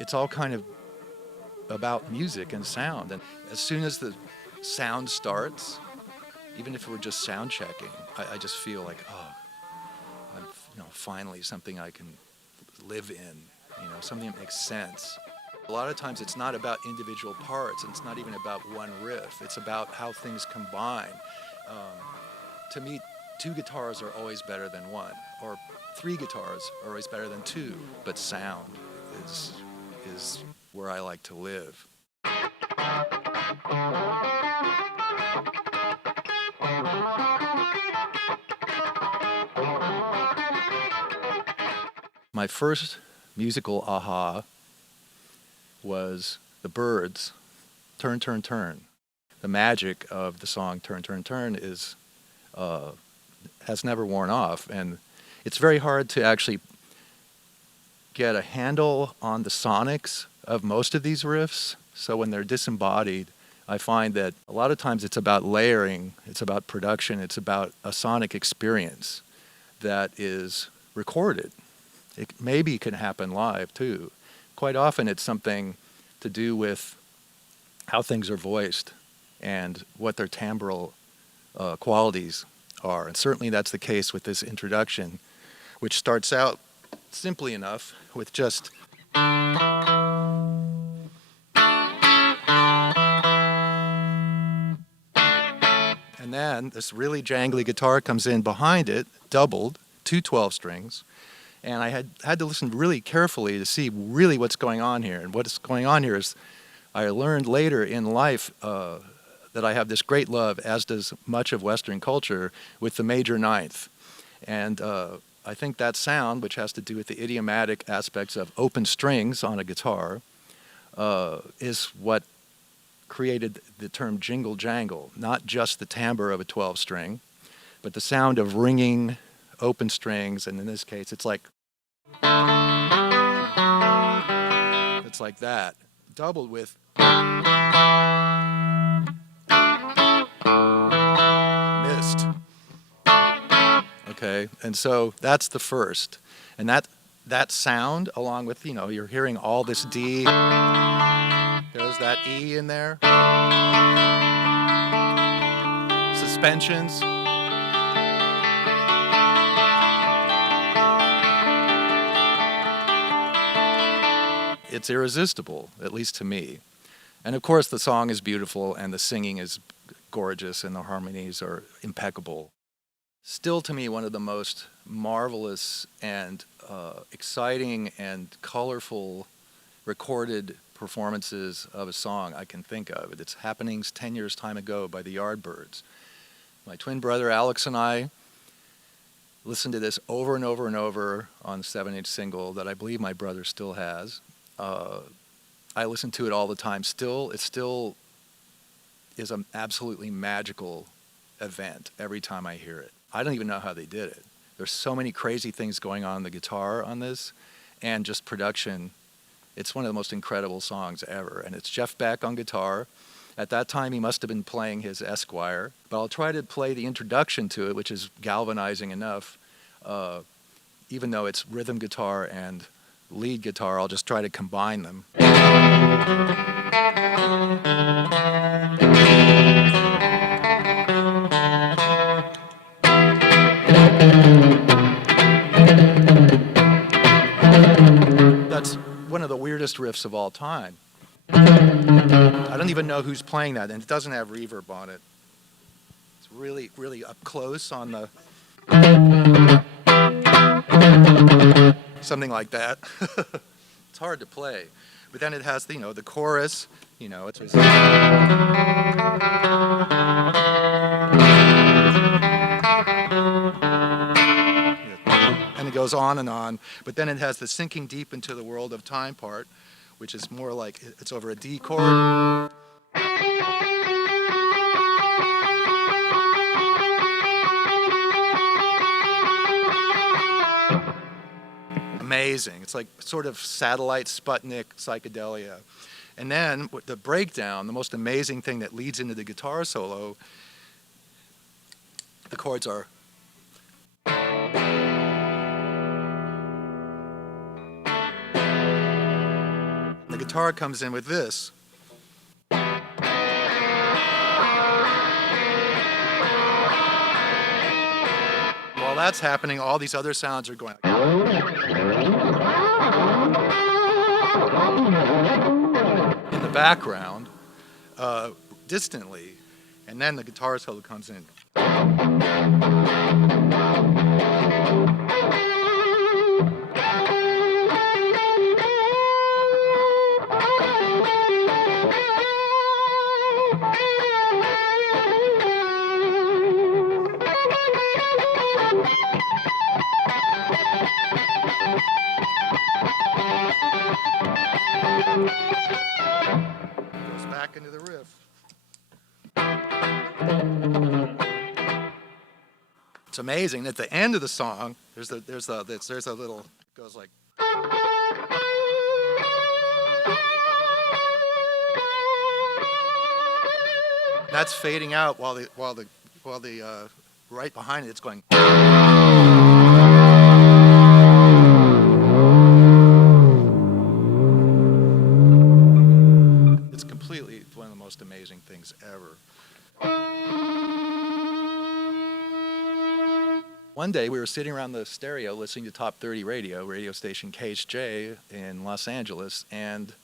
It's all kind of about music and sound. And as soon as the sound starts, even if we're just sound checking, I just feel like, oh, I'm, finally something I can live in, something that makes sense. A lot of times it's not about individual parts, and it's not even about one riff. It's about how things combine. To me, two guitars are always better than one, or three guitars are always better than two, but sound is where I like to live. My first musical aha was the Byrds' Turn, Turn, Turn. The magic of the song Turn, Turn, Turn has never worn off, and it's very hard to actually get a handle on the sonics of most of these riffs. So when they're disembodied, I find that a lot of times it's about layering, it's about production, it's about a sonic experience that is recorded. It maybe can happen live too. Quite often it's something to do with how things are voiced and what their timbral qualities are. And certainly that's the case with this introduction, which starts out simply enough with just and then this really jangly guitar comes in behind it, doubled, two 12 strings, and I had to listen really carefully to see really what's going on here. And what's going on here is I learned later in life that I have this great love, as does much of Western culture, with the major ninth. And I think that sound, which has to do with the idiomatic aspects of open strings on a guitar, is what created the term jingle jangle, not just the timbre of a 12 string, but the sound of ringing open strings. And in this case, it's like that, doubled with missed. Okay, and so that's the first. And that sound, along with, you're hearing all this D, there's that E in there, suspensions. It's irresistible, at least to me. And of course the song is beautiful and the singing is gorgeous and the harmonies are impeccable. Still, to me, one of the most marvelous and exciting and colorful recorded performances of a song I can think of. It's Happenings 10 Years Time Ago by the Yardbirds. My twin brother Alex and I listened to this over and over and over on the 7-inch single that I believe my brother still has. I listen to it all the time. It still is an absolutely magical event every time I hear it. I don't even know how they did it. There's so many crazy things going on the guitar on this, and just production. It's one of the most incredible songs ever, and it's Jeff Beck on guitar. At that time, he must have been playing his Esquire, but I'll try to play the introduction to it, which is galvanizing enough. Even though it's rhythm guitar and lead guitar, I'll just try to combine them. That's one of the weirdest riffs of all time. I don't even know who's playing that, and it doesn't have reverb on it. It's really, really up close on the... something like that. It's hard to play. But then it has, the chorus, it's... and it goes on and on. But then it has the sinking deep into the world of time part, which is more like it's over a D chord. Amazing. It's like sort of satellite Sputnik psychedelia. And then the breakdown, the most amazing thing that leads into the guitar solo, The chords are. The guitar comes in with this. While that's happening, all these other sounds are going. In the background, distantly, and then the guitar solo comes in. Goes back into the riff. It's amazing. At the end of the song, there's a little goes like. That's fading out while the right behind it's going. It's completely one of the most amazing things ever. One day we were sitting around the stereo listening to Top 30 radio station KHJ in Los Angeles, and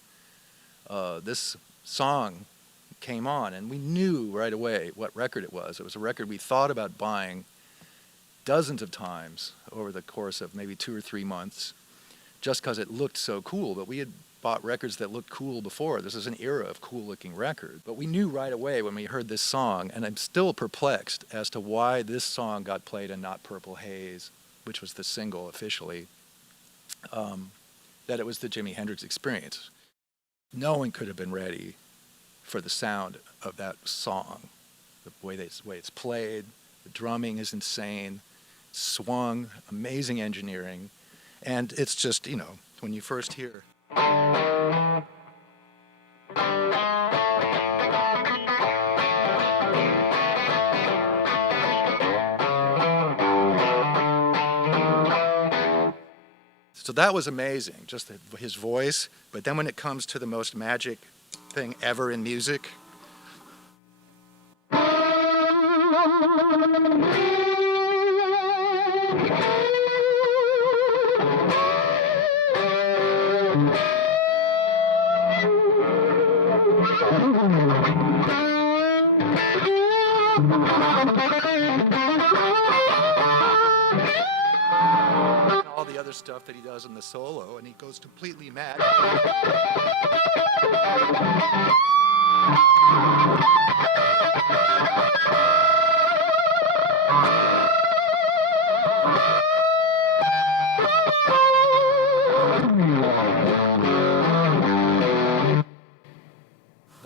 this song came on, and we knew right away what record it was. It was a record we thought about buying dozens of times over the course of maybe 2 or 3 months, just because it looked so cool. But we had bought records that looked cool before. This is an era of cool-looking record. But we knew right away when we heard this song, and I'm still perplexed as to why this song got played and not Purple Haze, which was the single officially, that it was the Jimi Hendrix Experience. No one could have been ready for the sound of that song. The way it's played, the drumming is insane, swung, amazing engineering, and it's just, when you first hear. So that was amazing, just his voice. But then when it comes to the most magic thing ever in music, all the other stuff that he does in the solo, and he goes completely mad.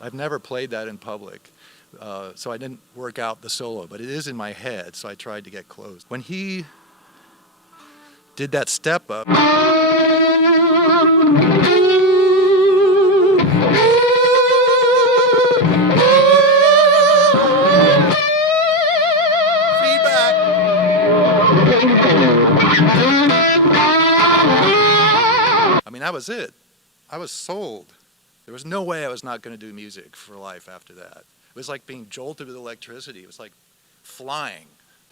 I've never played that in public, so I didn't work out the solo, but it is in my head, so I tried to get close. When he did that step up, feedback. I mean, that was it. I was sold. There was no way I was not going to do music for life after that. It was like being jolted with electricity. It was like flying.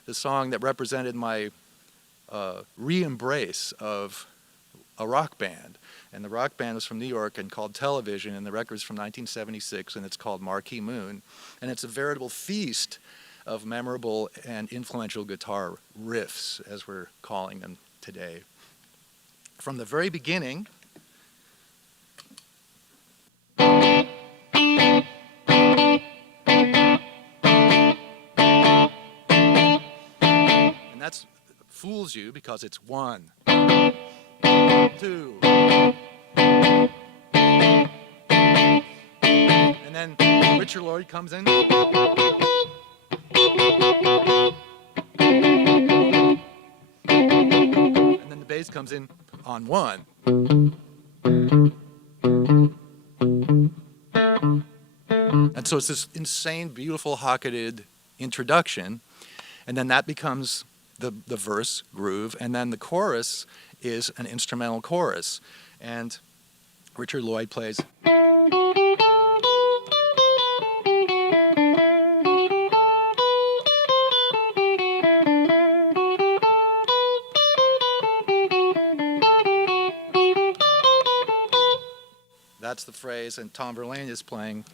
The song that represented my re-embrace of a rock band. And the rock band was from New York and called Television, and the record's from 1976, and it's called Marquee Moon. And it's a veritable feast of memorable and influential guitar riffs, as we're calling them today. From the very beginning, and that's fools you because it's 1, 2, and then Richard Lloyd comes in, and then the bass comes in on 1. And so it's this insane, beautiful, hocketed introduction. And then that becomes the verse groove, and then the chorus is an instrumental chorus. And Richard Lloyd plays. That's the phrase, and Tom Verlaine is playing.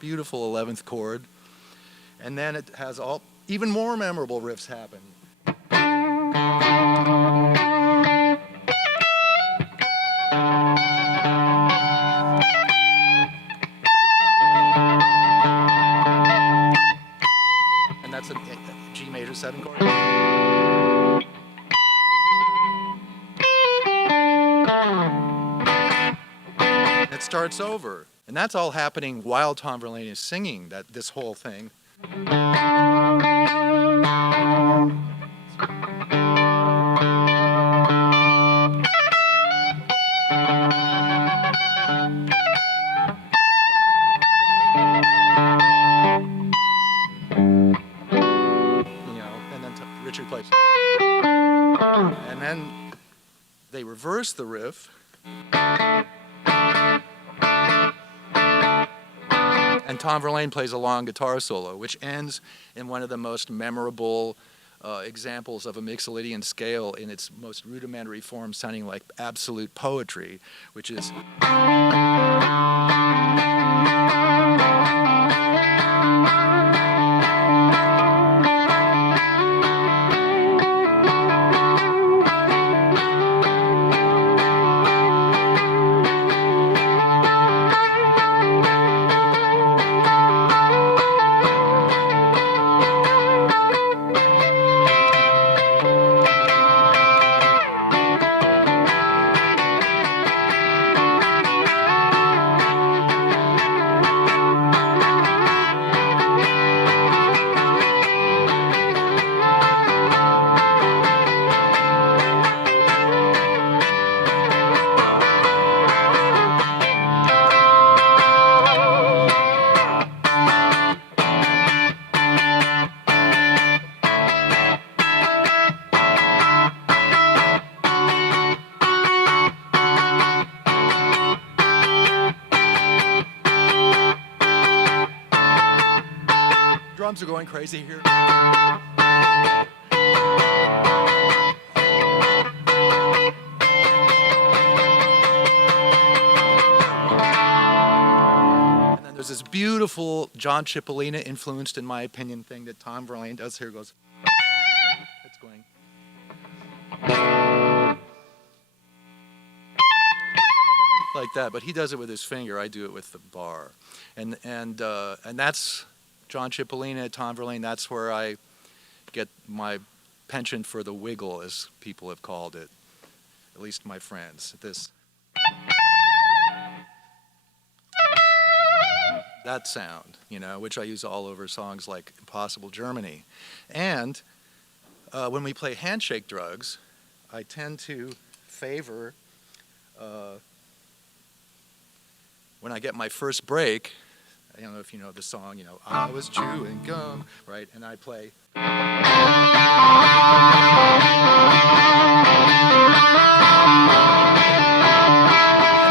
Beautiful 11th chord. And then it has all even more memorable riffs happen. And that's a G major 7 chord. It starts over. And that's all happening while Tom Verlaine is singing this whole thing. Richard plays. And then they reverse the riff. And Tom Verlaine plays a long guitar solo, which ends in one of the most memorable examples of a Mixolydian scale in its most rudimentary form, sounding like absolute poetry, which is... Drums are going crazy here. And then there's this beautiful John Cipollina influenced, in my opinion, thing that Tom Verlaine does here. It goes. It's going. Like that, but he does it with his finger. I do it with the bar, and that's John Cipollina, Tom Verlaine. That's where I get my penchant for the wiggle, as people have called it, at least my friends. That sound, which I use all over songs like Impossible Germany, and when we play Handshake Drugs, I tend to favor. When I get my first break, I don't know if you know the song, I was chewing gum, right? And I play. And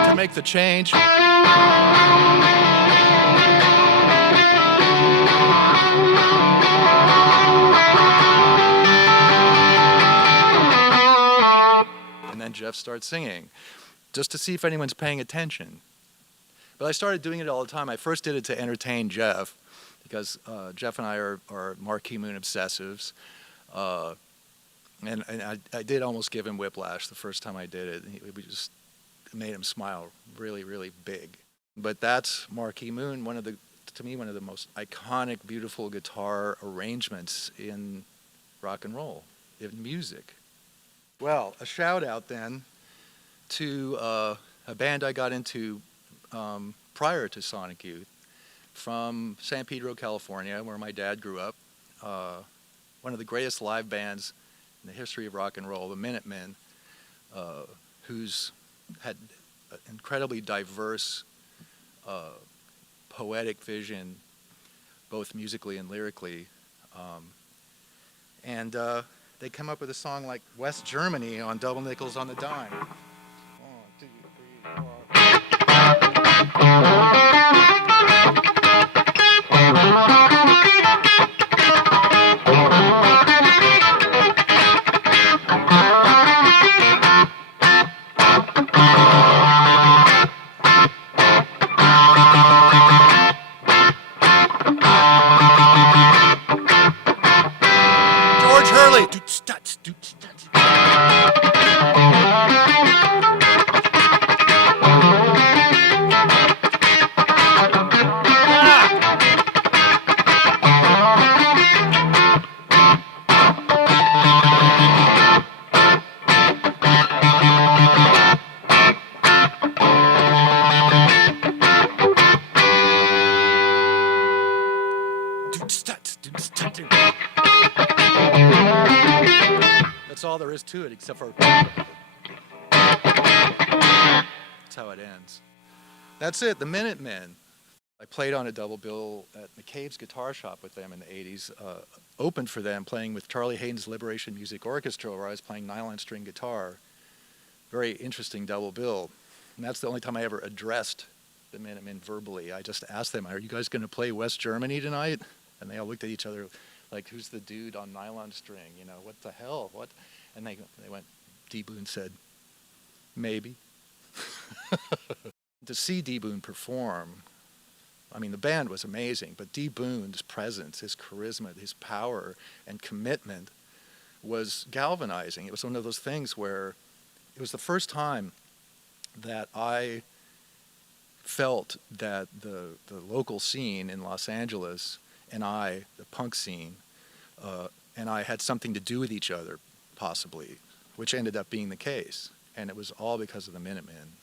to make the change. And then Jeff starts singing, just to see if anyone's paying attention. But I started doing it all the time. I first did it to entertain Jeff, because Jeff and I are Marquee Moon obsessives. And I did almost give him whiplash the first time I did it. We just made him smile really, really big. But that's Marquee Moon, to me, one of the most iconic, beautiful guitar arrangements in rock and roll, in music. Well, a shout out then to a band I got into prior to Sonic Youth, from San Pedro, California, where my dad grew up. one of the greatest live bands in the history of rock and roll, the Minutemen, who's had an incredibly diverse poetic vision, both musically and lyrically. And they come up with a song like West Germany on Double Nickels on the Dime. 1, 2, 3, 4. George Hurley. That's all there is to it, except for that's how it ends. That's it, the Minutemen. I played on a double bill at McCabe's Guitar Shop with them in the 80s, opened for them playing with Charlie Hayden's Liberation Music Orchestra, where I was playing nylon string guitar. Very interesting double bill. And that's the only time I ever addressed the Minutemen verbally. I just asked them, are you guys going to play West Germany tonight? And they all looked at each other like, who's the dude on nylon string? You know, what the hell? What? And they went, D. Boon said, maybe. To see D. Boon perform, I mean, the band was amazing, but D. Boon's presence, his charisma, his power and commitment was galvanizing. It was one of those things where it was the first time that I felt that the local scene in Los Angeles and I, the punk scene, and I had something to do with each other, possibly, which ended up being the case. And it was all because of the Minutemen.